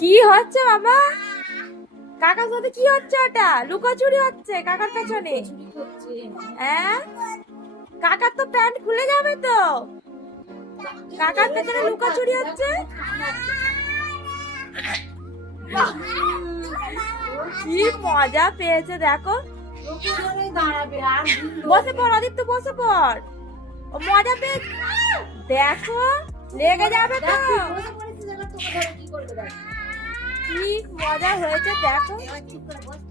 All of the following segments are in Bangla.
কি হচ্ছে বাবা? কাকার সাথে কি হচ্ছে? ওটা লুকোচুরি হচ্ছে কাকার পেছনে। হ্যাঁ, কাকার তো প্যান্ট খুলে যাবে তো। কাকার পেছনে লুকোচুরি হচ্ছে। কি মজা পেয়েছে দেখো। বসে পড় আদিত্য, বসে পড়। ও মজা পেয়েছে দেখো, লেগে যাবে তো। কি মজা হয়েছে দেখো।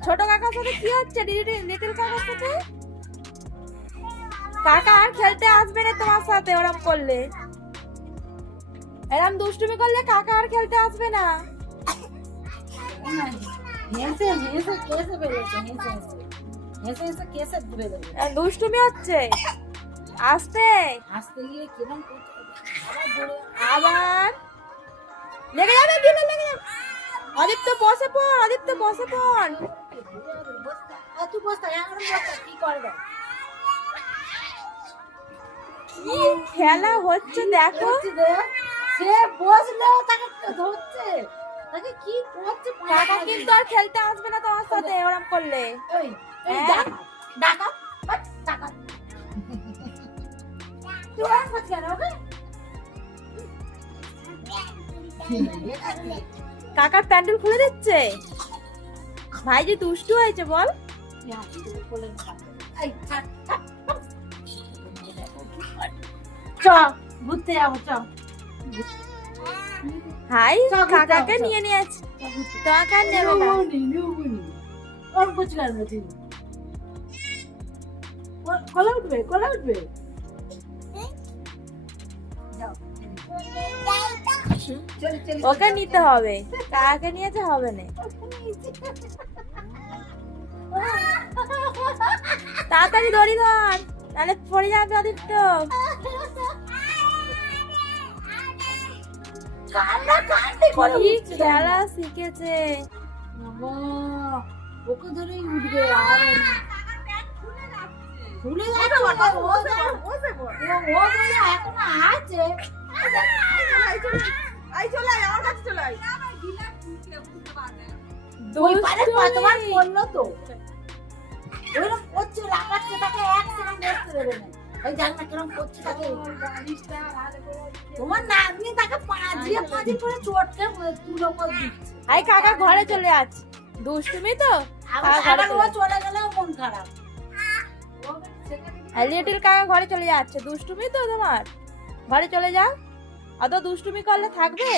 ছোট কাকার সাথে কি হচ্ছে? লিটল কাকার সাথে। কাকা আর খেলতে আসবে না তোমার সাথে। ওরম করলে, এরম দুষ্টুমি করলে কাকা আর খেলতে আসবে না। দুষ্টুমি হচ্ছে। আস্তে আস্তে গিয়ে কিরম আবার লেগে যাবে, গিলে লেগে যাবে। আদিত্য বসে পড়, আদিত্য বসে পড়। তুই বসতা এখন বসতা কি করবে? কি খেলা হচ্ছে দেখো। সে বসলো তাকে ধরছে, তাকে কি করছে? কাকা কিন্তু আর খেলতে আসবে না তোমার সাথে ওরম করলে। ওই ডাকা ডাকা ডাকা তুই আর মত কেন ওকে? কাকার প্যান্ডেল খুলে দিচ্ছে। ভাই যে দুষ্টু হয়েছে বল। চ ঘুরতে যাবো চ। হাই কাকাকে নিয়ে নিয়েছে, তোমাকে আর নেবে না। ওর বুঝলাম না তুই কলা উঠবে কলা উঠবে। ওকে নিতে হবে, কাকাকে নিয়েছে হবে না। তাড়াতাড়ি দড়ি ধর, তাহলে পড়ে যাবে আদিত্য। কি খেলা শিখেছে। ওকে ধরেই উঠবে আর খুলে যাচ্ছে। ও বলে এখনো আছে। ওই পারে কতবার পড়লো তো। ওরকম করছে লাগাচ্ছে তাকে এক সেকেন্ড বসতে দেবে না। ওই জান না কিরকম করছে তাকে। তোমার নাতনি তাকে পাঁজিয়ে করে চটকে তুলো করে দিচ্ছে। আই কাকা ঘরে চলে যাচ্ছে, দুষ্টুমি তো। আবার ও চলে গেলেও মন খারাপ। লিটল কাকা ঘরে চলে যাচ্ছে, দুষ্টুমি তো তোমার। ঘরে চলে যাও, অত দুষ্টুমি করলে থাকবে।